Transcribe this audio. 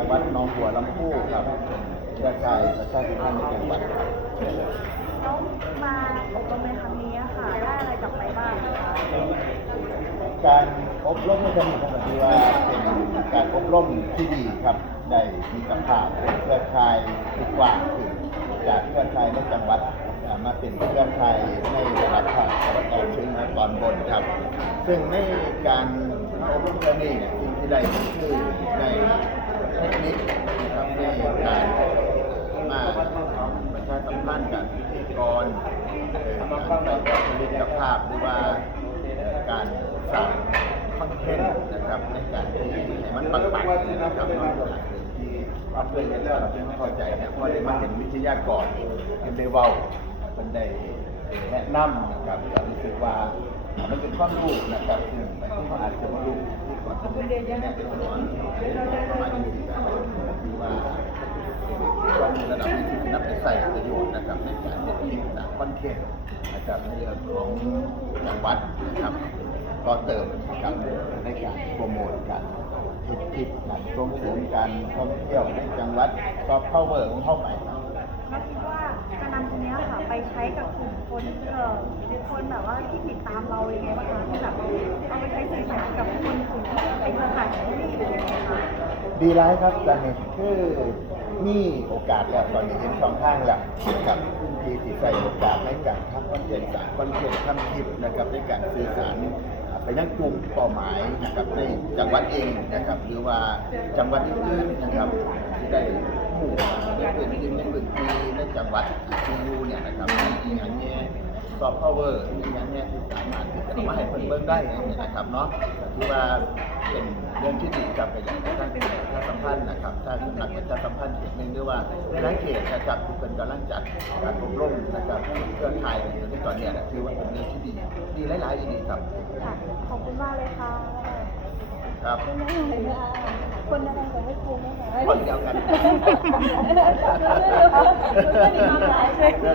จังหวัดหนองบัวลำพูครับเครือข่ายประชาสัมพันธ์ในจังหวัดครับแล้วมาอบรมในครั้งนี้ค่ะ ได้อะไรกลับไปบ้างคะการอบรมในครั้งนี้ผมถือว่าเป็นการอบรมที่ดีครับได้มีกำภาพเป็นเครือข่ายที่กว้างขึ้นจากเครือข่ายในจังหวัด มาเป็นเครือข่ายในระดับภาคตะวันออกเฉียงเหนือตอนบนครับ ซึ่งในการมาอบรมครั้งนี้เนี่ยสิ่งที่ได้ก็คือในเทคนิคนะครับในการมาประชาสัมพันธ์กับพิธีกรการใส่ผลิตภาพหรือว่าการสร้างคอนเทนต์นะครับในการที่ให้มันปังปังนะครับนอกจากที่ว่าเพื่อนเห็นแล้วเราเป็นเข้าใจเนี่ยเพราะได้มาเห็นวิทยากรเป็นได้เว้า เป็นได้แนะนำนะครับก็รู้สึกว่ามันเป็นความรู้นะครับซึ่งเขาอาจจะไม่รู้ที่ก่อนจะเป็นเนี่ยเป็นคนประมาณนี้นะครับคือว่าความระดับนี้ที่นับไปใส่ประโยชน์นะครับในการเฮ็ดคลิปต่างคอนเทนต์นะครับในเรื่องของจังหวัดนะครับก็เติมนะครับในการโปรโมทการเฮ็ดคลิปการส่งเสริมการท่องเที่ยวในจังหวัดซอฟต์พาเวอร์ของเข้าไปครับ ใช้กับกลุ่มคนเอ่อคนแบบว่าที่ติดตามเราอยังไงบ้างคะที่แบบเอาไปใช้สื่อสารกับคนกลุ่มที่เป็นเครือข่ายของที่อยู่ยังไงคะดีร้ายครับตอนนี้คือมีโอกาสแล้วตอนนี้เห็นช่องทางแล้วนะครับที่ติดใจโอกาสในการทำคอนเทนต์สร้างคอนเทนต์ทำคลิปนะครับในการสื่อสารไปยังกลุ่มเป้าหมายนะครับในจังหวัดเองนะครับ หรือว่าจังหวัดอื่นๆนะครับที่ได้หมู่ในพื้นที่ในพื้นที่ในจังหวัดที่อยู่ เนี่ยนะครับมีอย่างเงี้ยซอฟต์พาวเวอร์อย่างเงี้ยที่สามารถที่จะเอามาให้เพิ่นเบิ่งได้อย่างเงี้ยนะครับเนาะก็ถือว่าเป็นเรื่องที่ดีกับไปอย่างท่านประชาสัมพันธ์นะครับถ้าสำนักประชาสัมพันธ์เขตหนึ่งหรือว่าในหลายเขตนะครับที่เป็นกำลังจัดการอบรมนะครับเครือข่ายกันอยู่ในตอนเนี้ยนะถือว่าเป็นเรื่องที่ดีดีหลายๆอย่างนี้ครับค่ะขอบคุณมากเลยค่ะครับคนอะไรแต่ไม่คุ้มนะคะคนเดียวกัน